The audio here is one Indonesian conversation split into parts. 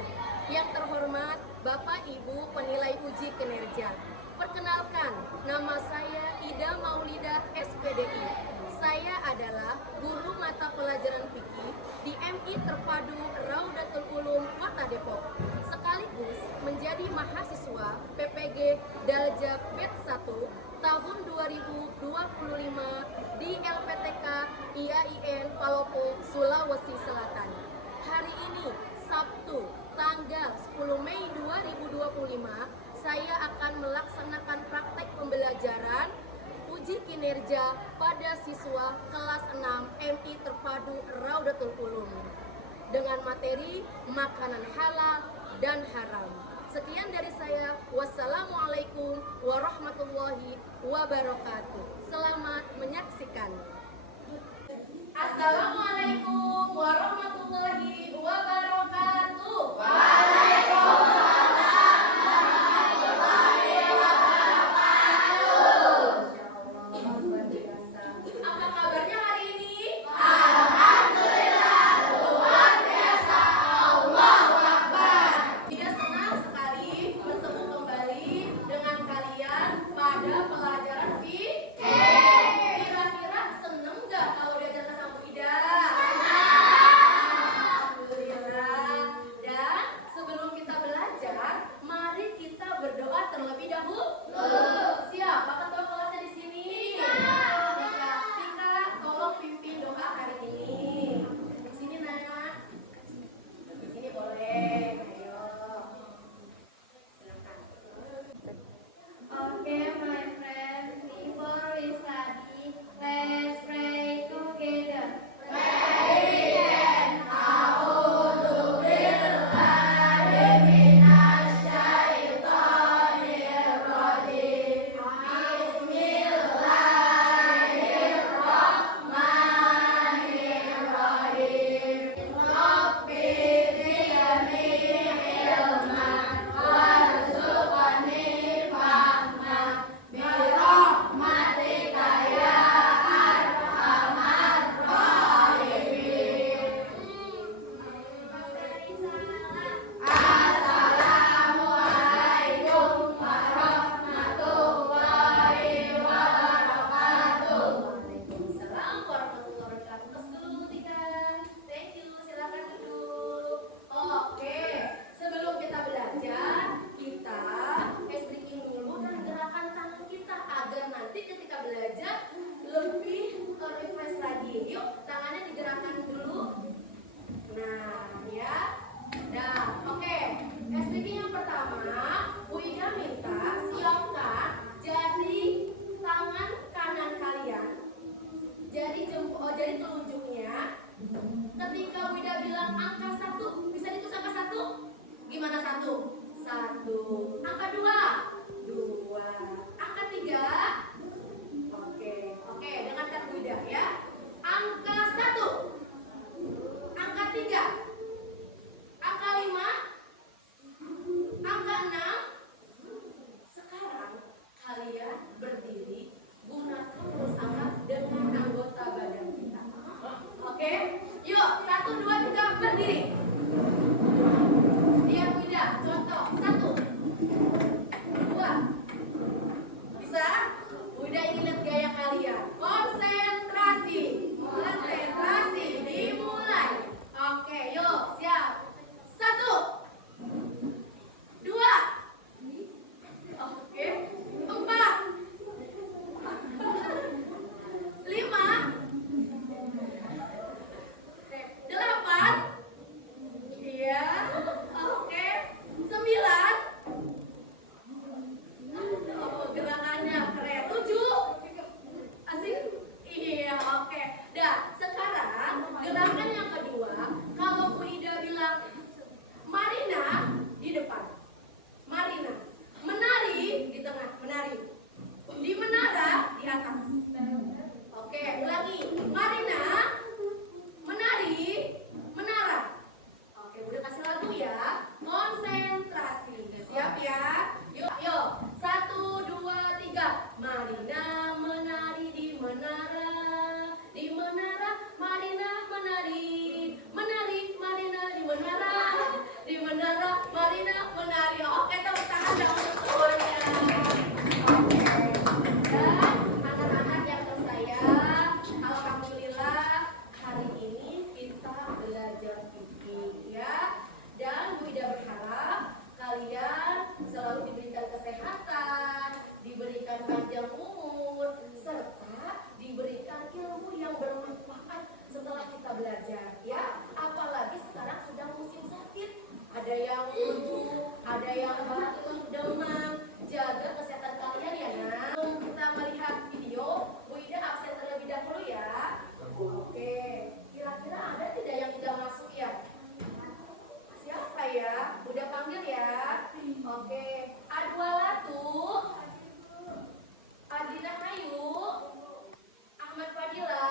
wabarakatuh. Yang terhormat Bapak Ibu penilai uji kinerja. Perkenalkan, nama saya Ida Maulidah SPDI. Saya adalah guru mata pelajaran fikih di MI Terpadu Raudatul Ulum Kota Depok. Sekaligus menjadi mahasiswa PPG Daljab Bet 1 tahun 2025 di LPTK IAIN Palopo, Sulawesi Selatan. Hari ini, Sabtu, tanggal 10 Mei 2025, saya akan melaksanakan praktek pembelajaran uji kinerja pada siswa kelas 6 MI Terpadu Raudatul Ulum dengan materi makanan halal dan haram. Sekian dari saya. Wassalamualaikum warahmatullahi wabarakatuh. Selamat menyaksikan. Assalamualaikum warahmatullahi wabarakatuh. Apa kabarnya hari ini? Tidak senang sekali bertemu kembali dengan kalian pada pelajaran fikih. Kira-kira seneng nggak kalau diajarkan sama Bu Ida? Alhamdulillah. Dan sebelum kita belajar, mari kita berdoa terlebih dahulu. Siapa ketua kelasnya di sini? Tika, Tika, tolong pimpin doa hari ini. Di sini nak. Di sini boleh. Ayo. Silakan. Okay, my friends, before we study, let's pray together. Waalaikumsalam warahmatullahi wabarakatuh. Tos dulu Tika. Thank you. Silakan duduk. Oke. Sebelum kita belajar, kita breaking dulu dan gerakan tangan kita agar nanti ketika belajar lebih refresh lagi. Yuk, tangannya digerakkan dulu. Nah, ya. Nah, oke. Breaking yang pertama, Bu Ida minta siapkan jari tangan kanan kalian. Jari telunjuknya. Ketika Wida bilang angka 1, bisa ditulis angka 1? Gimana 1? 1. Angka 2? 2. Angka 3? Oke, dengarkan Wida ya. Angka 1. Angka 3. Angka 5. Angka 6. Sekarang kalian berdiri, gunakan terus angka dengan anggota badan kita. Oke? Yuk, 1, 2, 3, berdiri. Lihat Wida, contoh. 1, 2. Bisa? Wida ingin lihat gaya kalian. Konsentrasi. Konsentrasi, dimulai. Oke, yuk, siap. 1, 2. Oke, 4, 5, 8. Iya. Oke. 9. Gerakannya keren. 7. Asik. Iya, oke. Dah, sekarang gerakan yang kedua, kalau Bu Ida bilang Marina di depan. Marina. Menari di tengah, menari. Di menara di atas. Oke, ulangi. Marina menari, menara. Oke, udah kasih lagu ya. Konsentrasi. Siap ya? Yuk. 1, 2, 3. Marina menari di menara. Di menara Marina menari. Menari Marina di menara. Di menara yang flu, ada yang batuk, demam. Jaga kesehatan kalian ya nak. Kita melihat video, Bu Ida absen terlebih dahulu ya. Oke, kira-kira ada tidak yang tidak masuk ya? Siapa ya? Udah panggil ya. Oke, Adwalatu, Adina Hayu, Ahmad Fadila,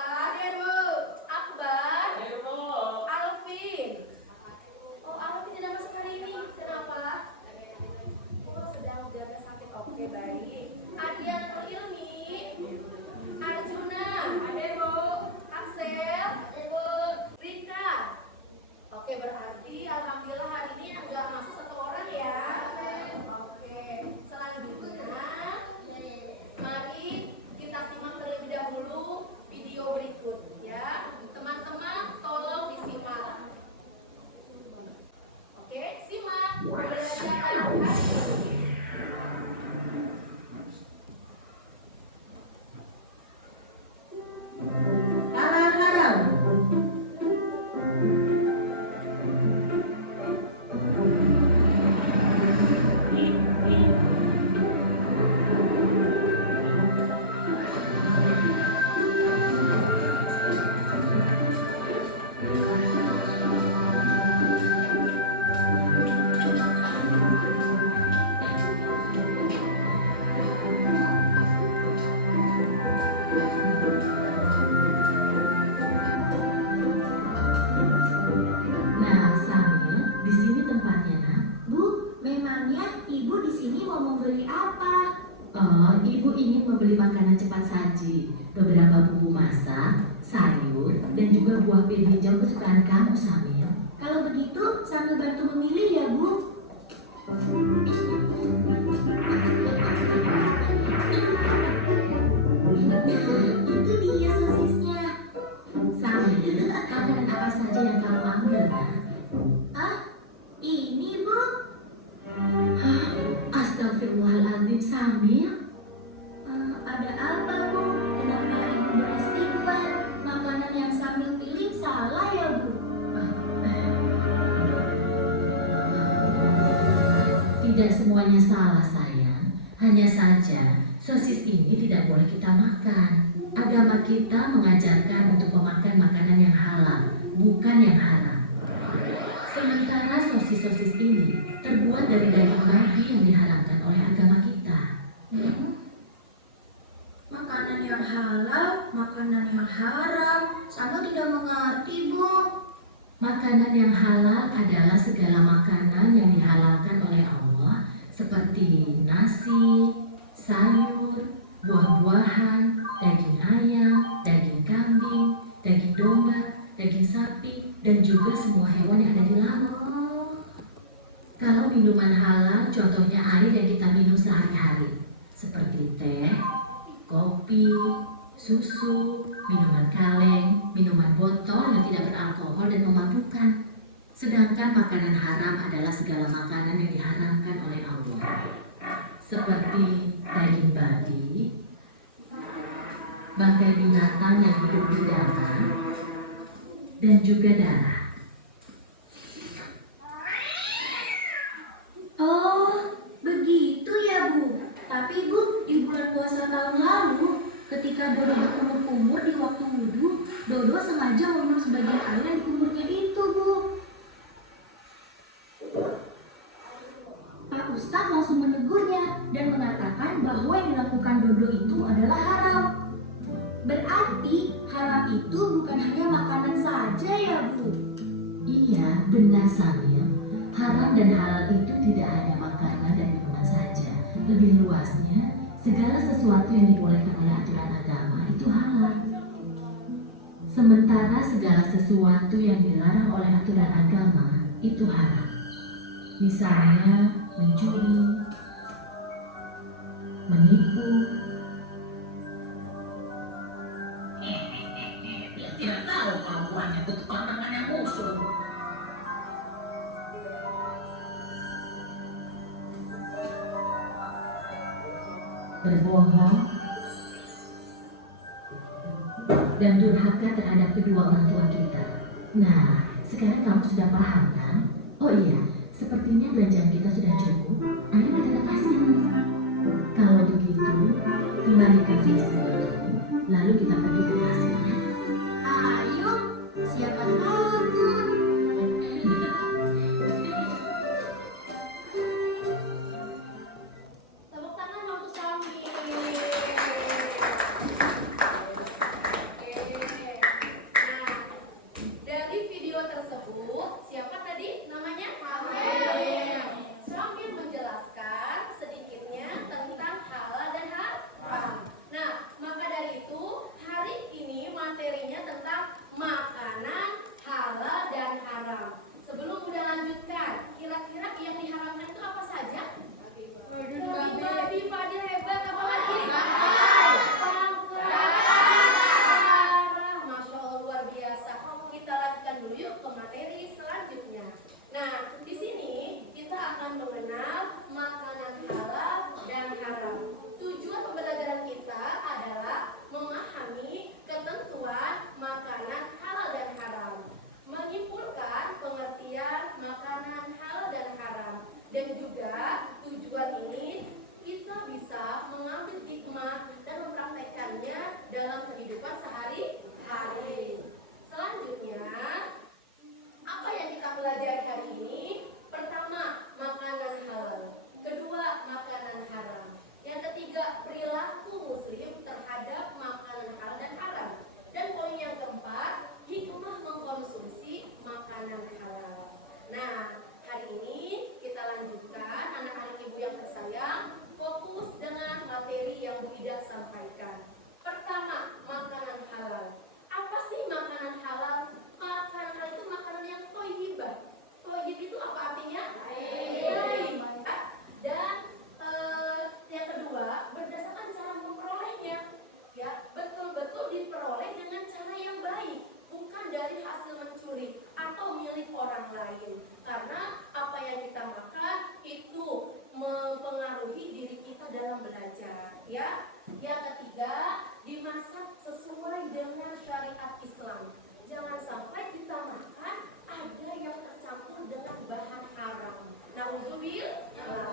Akbar, Alvin. Oh, Alvin tidak masuk hari ini. Kenapa? Oh, sedang jaga sakit. Oke, baik. Adian Ilmi, Arjuna, Axel, Rika. Oke, berarti alhamdulillah hari ini enggak masuk satu orang ya. Oke, selanjutnya mari kita simak terlebih dahulu video berikut ya. Teman-teman tolong disimak. Oke, simak pembelajaran hari ini. Halal haram. Nah, Samil, di sini tempatnya, nak. Bu, memangnya ibu di sini mau membeli apa? Oh, ibu ingin membeli makanan cepat saji, beberapa bumbu masak, sayur, dan juga buah pil hijau kesukaan kamu, Samil. Kalau begitu, sambil bantu memilih ya, Bu. Nah, itu dia sosisnya. Samil, makanan apa saja yang kamu ambil, nak? Ah, ini, Bu. Hah, astagfirullahaladzim, Samil. Ada apa, Bu? Kenapa ibu beristighfar? Makanan yang sambil pilih salah ya, Bu? Tidak semuanya salah, sayang. Hanya saja, sosis ini tidak boleh kita makan. Agama kita mengajarkan untuk memakan makanan yang halal, bukan yang haram. Sementara sosis-sosis ini terbuat dari daging babi yang diharamkan oleh agama kita. Makanan yang halal, makanan yang haram. Sama tidak mengerti, Bu. Makanan yang halal adalah segala makanan yang dihalalkan oleh Allah, seperti nasi, sayur, buah-buahan, daging ayam, daging kambing, daging domba, daging sapi, dan juga semua hewan yang ada di laut. Kalau minuman halal, contohnya air yang kita minum sehari-hari, seperti teh, kopi, susu, minuman kaleng, minuman botol yang tidak beralkohol dan memabukkan. Sedangkan makanan haram adalah segala makanan yang diharamkan oleh Allah, seperti daging babi, bangkai binatang yang hidup di darat, dan juga darah. Oh, begitu ya, Bu. Tapi, Bu, di bulan puasa tahun lalu, ketika Dodo berkumur-kumur di waktu wudhu, Dodo sengaja meminum sebagian air yang dikumurnya itu, Bu. Pak Ustadz langsung menegurnya dan mengatakan bahwa yang dilakukan Dodo itu adalah haram. Berarti haram itu bukan hanya makanan saja ya, Bu? Iya, benar, Samil. Haram dan halal itu tidak hanya makanan dan minuman saja. Lebih luasnya, segala sesuatu yang dibolehkan oleh aturan agama itu halal. Sementara segala sesuatu yang dilarang oleh aturan agama itu haram. Misalnya mencuri, menipu. Dia tidak tahu kalau buahnya itu pantangan yang musuh. Berbohong, dan durhaka terhadap kedua orang tua kita. Nah, sekarang kamu sudah paham kan? Oh iya, Sepertinya belanjaan kita sudah cukup. Ayo kita ke kasir. Kalau begitu, kembalikan saja sebentar, lalu kita pergi ke kasirnya. Ayo, siapa takut? Tepuk tangan untuk Sami. Oke. Nah, dari video tersebut, siapa tadi namanya? Samir. Samir menjelaskan sedikitnya tentang halal dan haram. Nah, maka dari itu hari ini materinya tentang makanan halal dan haram. Sebelum udah lanjutkan, kira-kira yang diharamkan itu apa saja? Babi, Fadil hebat, apa lagi? Darah, Masya Allah luar biasa. Kita lanjutkan dulu yuk ke materi selanjutnya. Nah, di sini kita akan mengenal makanan halal dan haram. Tujuan pembelajaran kita adalah memahami ketentuan makanan halal dan haram, menyimpulkan pengertian makanan halal dan haram, dan juga tujuan ini kita bisa mengambil hikmah dan mempraktekkannya dalam kehidupan sehari-hari. Selanjutnya, apa yang kita pelajari hari ini? Pertama, makanan halal. Kedua, makanan haram. Yang ketiga, perilaku muslim terhadap makanan halal dan haram. Dan poin yang keempat, hikmah mengkonsumsi makanan halal. Nah, hari ini kita lanjutkan, anak-anak ibu yang tersayang, fokus dengan materi yang Bu Ida sampaikan. Pertama, makanan halal. Apa sih makanan halal? Makanan halal itu makanan yang thayyibah. Thayyib itu apa artinya? Baik. Dan yang kedua, berdasarkan cara memperolehnya. Ya, betul-betul diperoleh dengan cara yang baik, bukan dari hasil mencuri atau milik orang lain. Karena apa yang kita makan itu mempengaruhi diri kita dalam belajar, ya. Yang ketiga, dimasak sesuai dengan syariat Islam. Jangan sampai kita makan ada yang tercampur dengan bahan haram. Nauzubillah.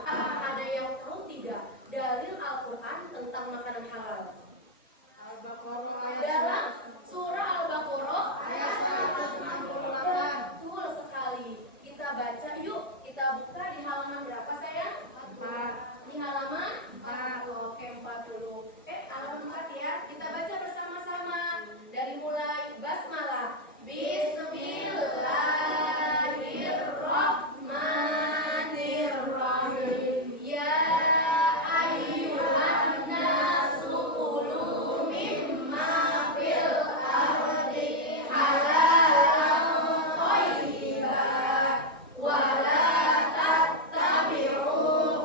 Ada yang tahu tidak dalil Al-Quran tentang makanan halal? Dalam surah Al-Baqarah ayat 168. Betul sekali. Kita baca yuk. Kita buka di halaman berapa sayang? 4. Di halaman 4. Oke, 40. Halaman 4 ya. Kita baca bersama-sama dari mulai basmalah. Bismillahirrahmanirrahim. Ya ayyuhan nasu kulu mimma fil ardi halalan thayyiban wa la tattabi'u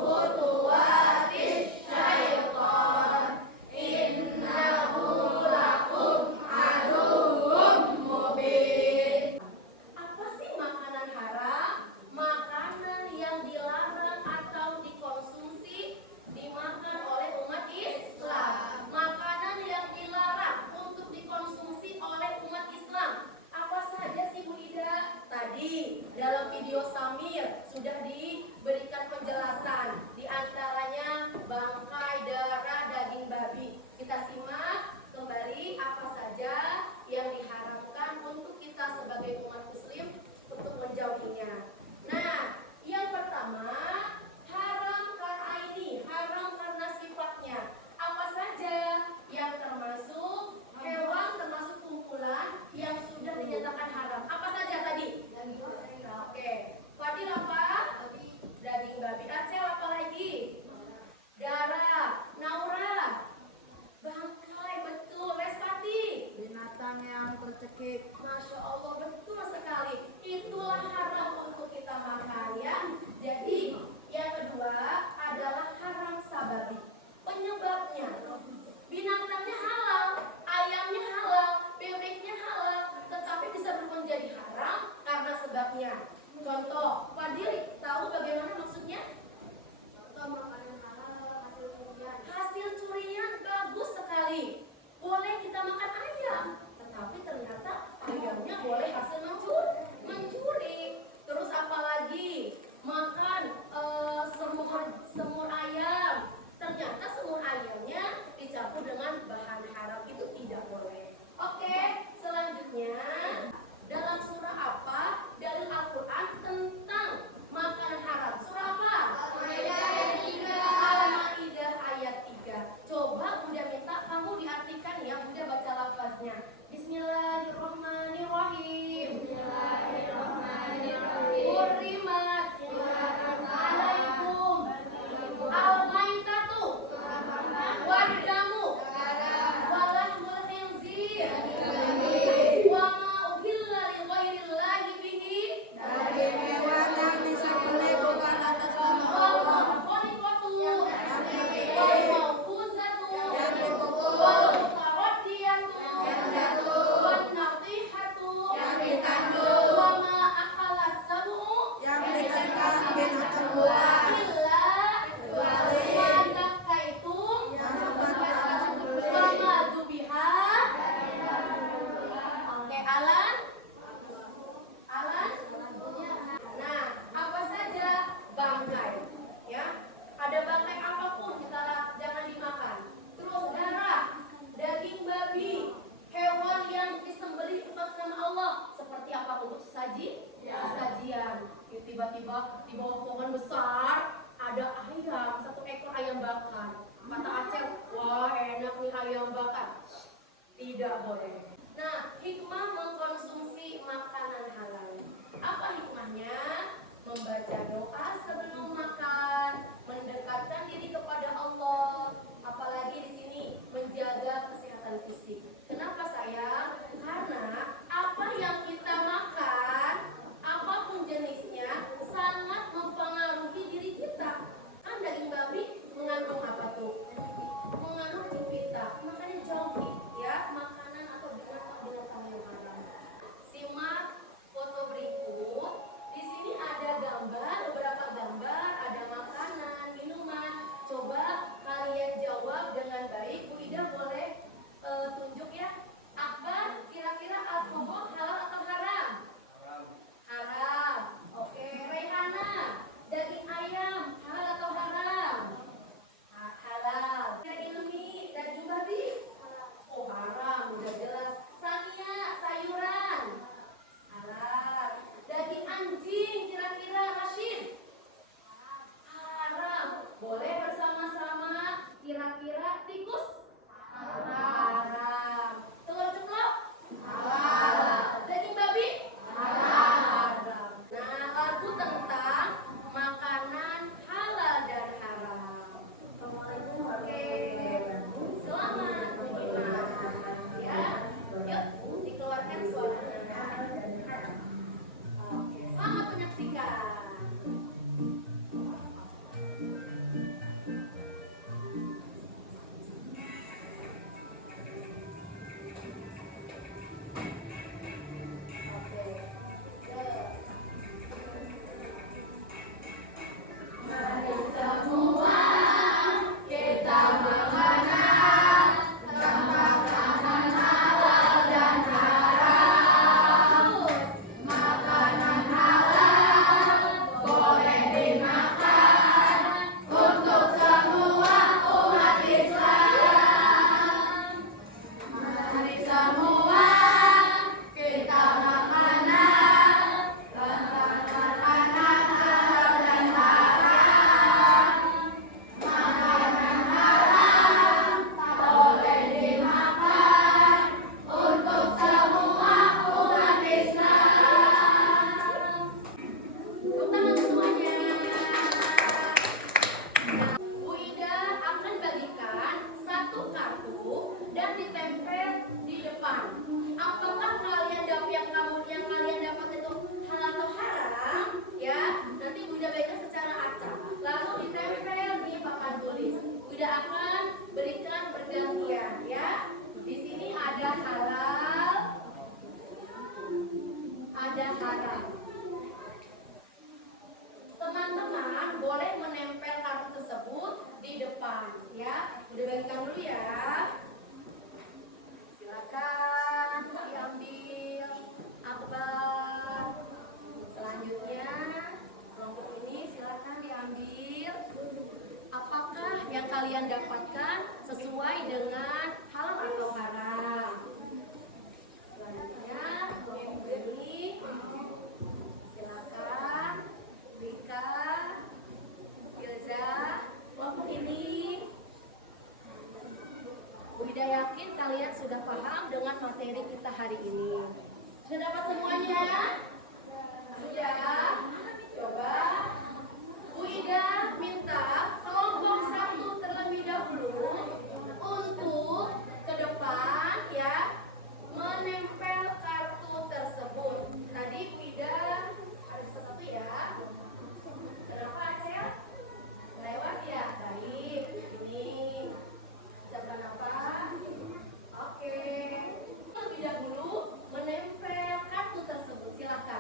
khutuwatis syaitan innahu lakum aduwwum mubin. Apa sih makanan haram? Makanan yang dilarang atau dikonsumsi dimakan oleh umat Islam. Makanan yang dilarang untuk dikonsumsi oleh umat Islam. Apa saja sih Bu Ida? Tadi dalam video Samir sudah diberikan penjelasan. Di antaranya bangkai, darah, daging babi. Kita simak kembali apa saja yang diharapkan untuk kita sebagai umat muslim untuk menjauhinya. Nah, yang pertama, haram karena ini, haram karena sifatnya. Apa saja yang termasuk hewan, termasuk kumpulan yang sudah dinyatakan haram? Apa saja tadi? Oke. Fadil apa? Daging babi. Acel apa lagi? semur ayam. Ternyata semur ayamnya dicampur dengan bahan haram, itu tidak boleh. Oke, selanjutnya dalam surah apa dalil Al-Quran tentang makanan haram? Surah apa? Al-Maidah ayat 3. Coba Bunda minta kamu diartikan ya, Bunda baca lafaznya. Bismillahirrahmanirrahim. Hurrimat alaikum al-maitatu waddamu walahmul khinzir wa ma uhilla li ghairillahi bihi wal munkhaniqatu wal mawquzatu wal mutaraddiyatu wan natihatu wa ma akalas sabu illa ma zakaitum wa ma dubiha. Oke, Alan? Nah, apa saja bangkai? Ya, ada bangkai apapun jangan dimakan. Terus darah, daging babi, hewan yang disembelih atas nama Allah. Seperti apa untuk sesajian? Tiba-tiba di bawah pohon besar ada ayam, 1 ekor ayam bakar. Kata Aceh, wah enak nih ayam bakar. Tidak boleh. Nah, hikmah mengkonsumsi makanan halal. Apa hikmahnya? Membaca doa sebelum makan, mendekatkan diri kepada Allah. Apalagi di sini menjaga kesehatan fisik. Kenapa sayang? Karena apa yang kita makan, apapun jenisnya, sangat mempengaruhi diri kita. Kan daging babi mengandung apa tuh? Mengandung cipita. Makanya jauhi ya makanan atau binatang yang haram. Simak foto berikut. Di sini ada gambar beberapa kalian dapatkan sesuai dengan halal atau haram. Selanjutnya, yang beri, silakan Rika, Ilza, kelompok ini. Bu Ida yakin kalian sudah paham dengan materi kita hari ini. Sudah dapat semuanya? Sudah? Coba Bu Ida minta kelompok 1 terlebih dahulu untuk ke depan ya menempel kartu tersebut. Tadi Bu Ida ada satu ya. Kenapa Acel? Lewat ya? Baik. Ini ucapan apa? Oke. Terlebih dahulu menempel kartu tersebut. Silakan.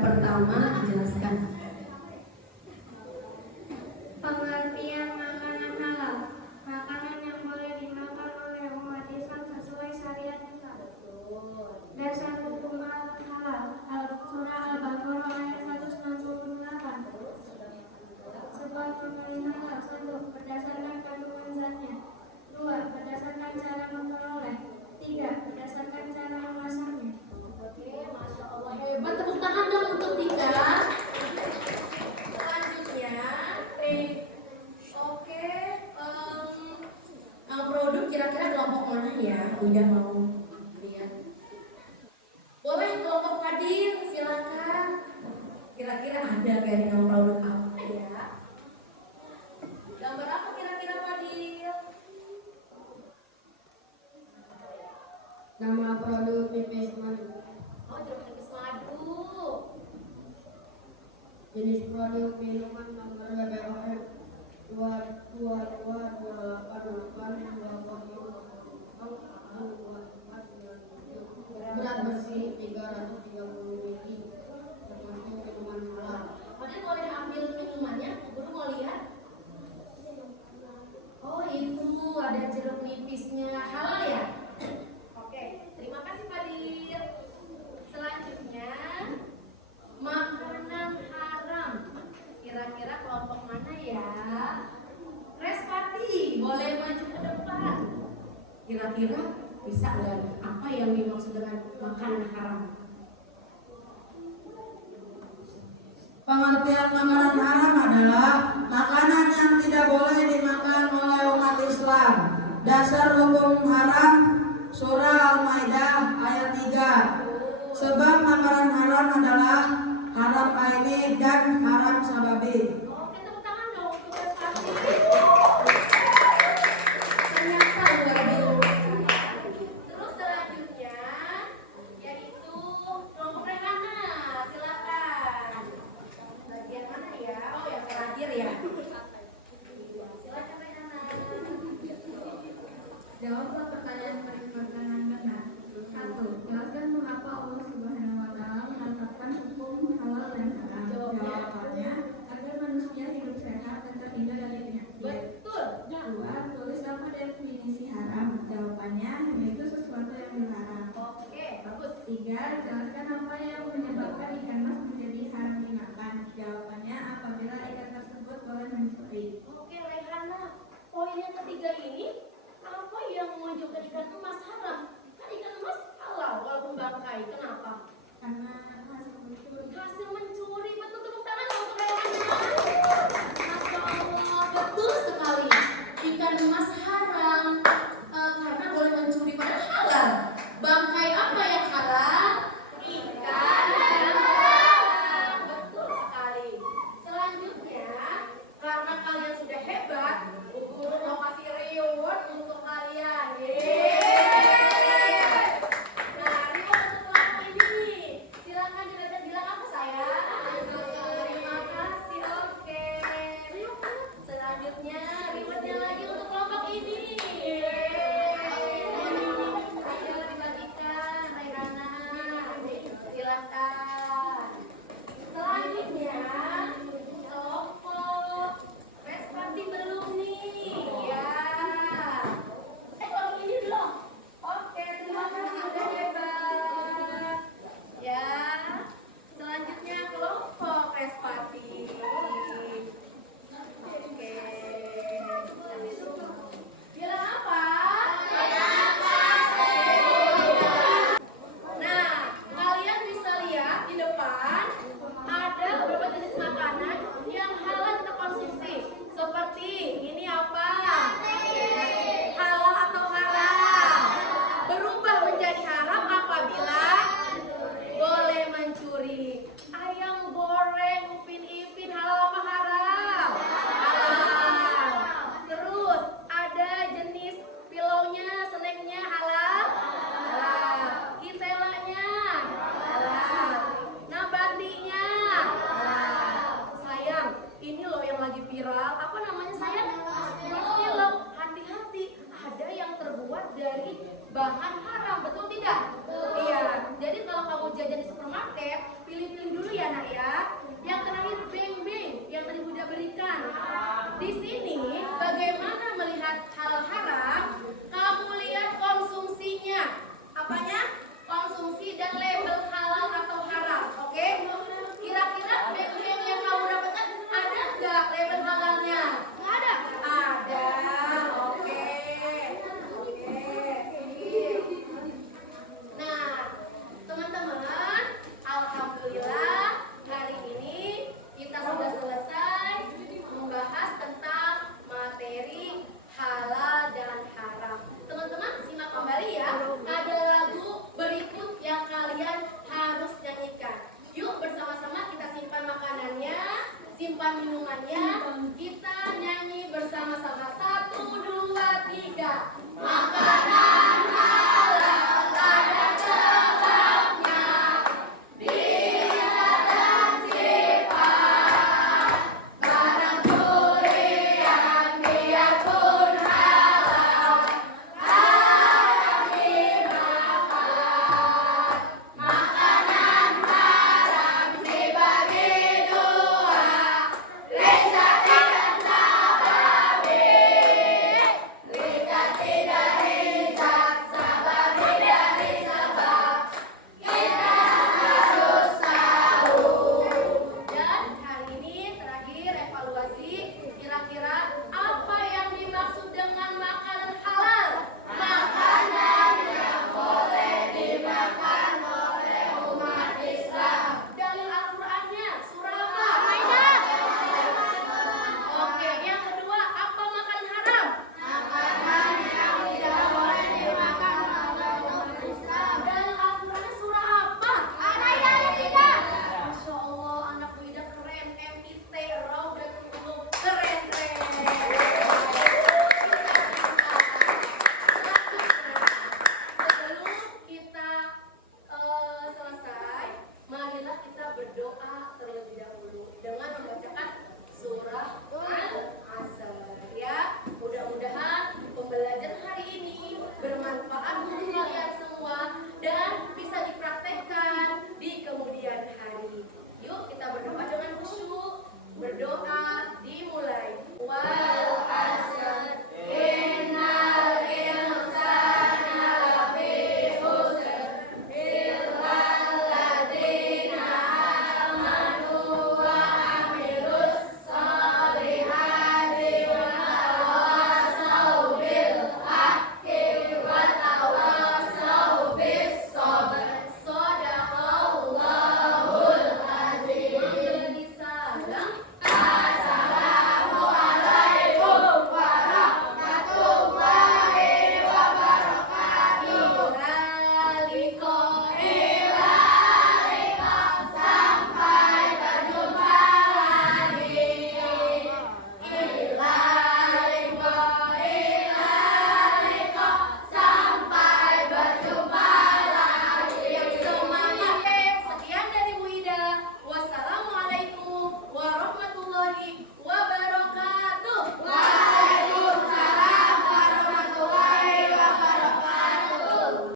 pertama dijelaskan. Pengertian makanan halal. Makanan yang boleh dimakan oleh umat Islam sesuai syariat Islam. Dasar hukum halal. Surah Al-Baqarah ayat 168. Sebab makanan halal. 1. Berdasarkan kandungan zatnya. 2. Berdasarkan cara memperoleh. 3. Berdasarkan cara memasaknya. Oke, Masya Allah, hebat. Tepuk tangan dong untuk Tika. Selanjutnya, oke, produk kira-kira kelompok mana ya? Udah mau lihat? Boleh kelompok Fadil, silakan. Kira-kira ada kayak nama produk apa ya? Gambar apa kira-kira Fadil? Nama produk pipis madu. Oh, jeruk nipis madu. Jenis produk minuman nomor BBM 2288 berat bersih 330 ml termasuk minuman halal. Kalian boleh ambil minumannya, guru mau lihat. Oh, itu ada jeruk nipisnya, halal ya? Oke, terima kasih Fadil. Selanjutnya, makanan haram. Kira-kira kelompok mana ya? Respati, boleh maju ke depan. Kira-kira bisa nggak apa yang dimaksud dengan makanan haram? Pengertian makanan haram adalah makanan yang tidak boleh dimakan oleh umat Islam. Dasar hukum haram Surah Al-Maidah ayat 3. Sebab makanan haram adalah haram aini dan haram sababi. Oke, tepuk tangan dong untuk Respati. Ternyata luar biasa. Terus selanjutnya yaitu kelompok Rehana. Silakan. Bagian mana ya? Oh, yang terakhir ya. Silakan Rehana. Jawablah pertanyaan makanan benar. 1. Jelaskan mengapa Allah Subhanahu wa taala menetapkan hukum halal dan haram. Jawabannya agar manusia hidup sehat dan terhindar dari penyakit. Betul. 2. Tulis apa definisi haram. Jawabannya yaitu sesuatu yang dilarang. Oke, bagus. 3. Jelaskan apa yang menyebabkan ikan mas menjadi haram dimakan. Jawabannya apabila ikan tersebut boleh mencuri. Oke, Rehana. Poin yang ketiga ini apa yang menunjukkan ikan emas haram? Kan ikan emas halal walaupun bangkai. Kenapa? Karena hasil mencuri. Hasil mencuri. Betul, tepuk tangan untuk Rehana. Masya Allah, betul sekali. Ikan emas haram karena boleh mencuri, padahal halal. Bangkai apa yang halal? Ikan yang haram. simpan minumannya. Kita nyanyi bersama-sama. 1, 2, 3.